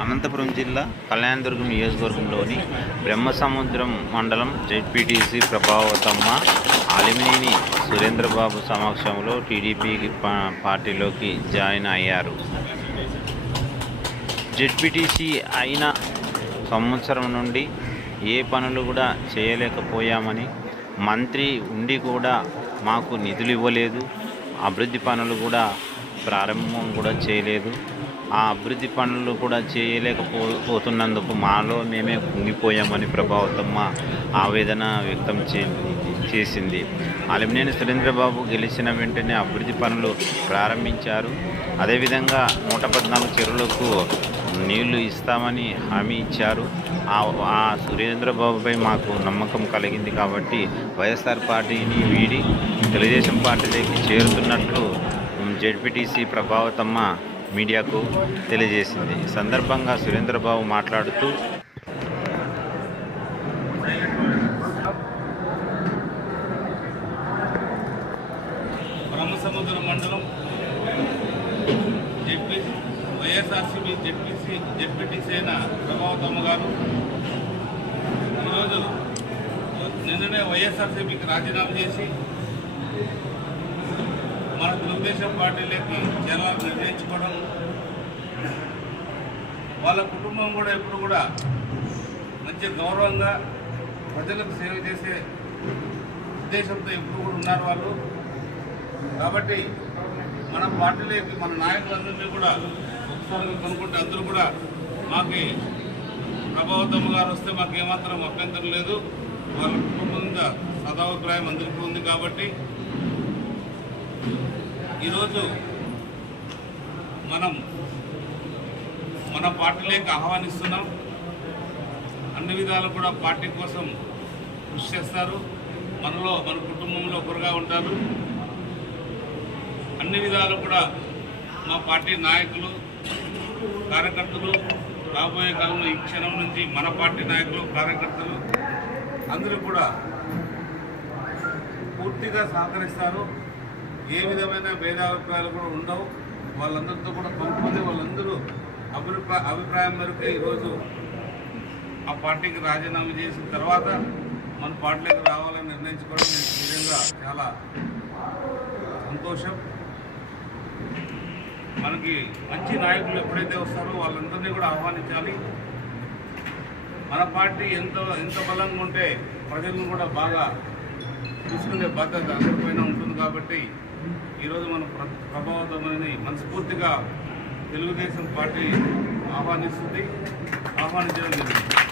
అనంతపురం జిల్లా కళ్యాణదుర్గం నియోజకవర్గంలోని బ్రహ్మసముద్రం మండలం జెడ్పీటీసీ ప్రభావతమ్మ ఆలిమినేని సురేంద్రబాబు సమక్షంలో టీడీపీ పార్టీలోకి జాయిన్ అయ్యారు. జెడ్పీటీసీ అయిన సంవత్సరం నుండి ఏ పనులు కూడా చేయలేకపోయామని మంత్రి ఉండి కూడా మాకు నిధులు ఇవ్వలేదు అభివృద్ధి పనులు కూడా ప్రారంభం కూడా చేయలేదు. ఆ అభివృద్ధి పనులు కూడా చేయలేకపోతున్నందుకు మాలో మేమే కుంగిపోయామని ప్రభావతమ్మ ఆవేదన వ్యక్తం చే చేసింది. అలిమినేని సురేంద్రబాబు గెలిచిన వెంటనే అభివృద్ధి పనులు ప్రారంభించారు. అదేవిధంగా నూట పద్నాలుగు చెరువులకు నీళ్ళు ఇస్తామని హామీ ఇచ్చారు. ఆ ఆ సురేంద్రబాబుపై మాకు నమ్మకం కలిగింది కాబట్టి వైఎస్ఆర్ పార్టీని వీడి తెలుగుదేశం పార్టీలోకి చేరుతున్నట్లు జెడ్పీటీసీ ప్రభావతమ్మ మీడియాకు తెలియజేసింది. ఈ సందర్భంగా సురేంద్రబాబు మాట్లాడుతూ బ్రహ్మసముద్ర మండలం జెడ్పీ వైఎస్ఆర్సీపీ జెడ్పీసీ జెడ్పీటీసీ అయిన ప్రభావతమ్మ గారు ఈరోజు నిన్ననే వైఎస్ఆర్సీపీకి రాజీనామా చేసి మన తెలుగుదేశం పార్టీలోకి జనాలు నిర్ణయించుకోవడం వాళ్ళ కుటుంబం కూడా ఎప్పుడు కూడా మంచి గౌరవంగా ప్రజలకు సేవ చేసే ఉద్దేశంతో ఎప్పుడు కూడా ఉన్నారు వాళ్ళు. కాబట్టి మన పార్టీలోకి మన నాయకులందరినీ కూడా ఒకసారి కనుక్కుంటే అందరూ కూడా మాకు ప్రభావతమ్మ గారు వస్తే మాకు ఏమాత్రం అభ్యంతరం లేదు. వాళ్ళ కుటుంబం మీద సదాభిప్రాయం అందరికీ ఉంది కాబట్టి ఈరోజు మనం మన పార్టీలోకి ఆహ్వానిస్తున్నాం. అన్ని విధాలు కూడా పార్టీ కోసం కృషి చేస్తారు. మనలో మన కుటుంబంలో ఒకరుగా ఉంటారు. అన్ని విధాలు కూడా మా పార్టీ నాయకులు కార్యకర్తలు రాబోయే కాలంలో ఈ క్షణం నుంచి మన పార్టీ నాయకులు కార్యకర్తలు అందరూ కూడా పూర్తిగా సహకరిస్తారు. ఏ విధమైన భేదాభిప్రాయాలు కూడా ఉండవు. వాళ్ళందరితో కూడా కలుపుకొని వాళ్ళందరూ అభిప్రా అభిప్రాయం మేరకు ఈరోజు ఆ పార్టీకి రాజీనామా చేసిన తర్వాత మన పార్టీలోకి రావాలని నిర్ణయించుకోవడం నేను నిజంగా చాలా సంతోషం. మనకి మంచి నాయకులు ఎప్పుడైతే వస్తారో వాళ్ళందరినీ కూడా ఆహ్వానించాలి. మన పార్టీ ఎంత ఎంత బలంగా ఉంటే ప్రజలను కూడా బాగా చూసుకునే బాధ్యత అందరిపైన ఉంటుంది కాబట్టి ఈరోజు మనం ప్ర ప్రభావితమైన మనస్ఫూర్తిగా తెలుగుదేశం పార్టీ ఆహ్వానిస్తుంది ఆహ్వానించడం జరిగింది.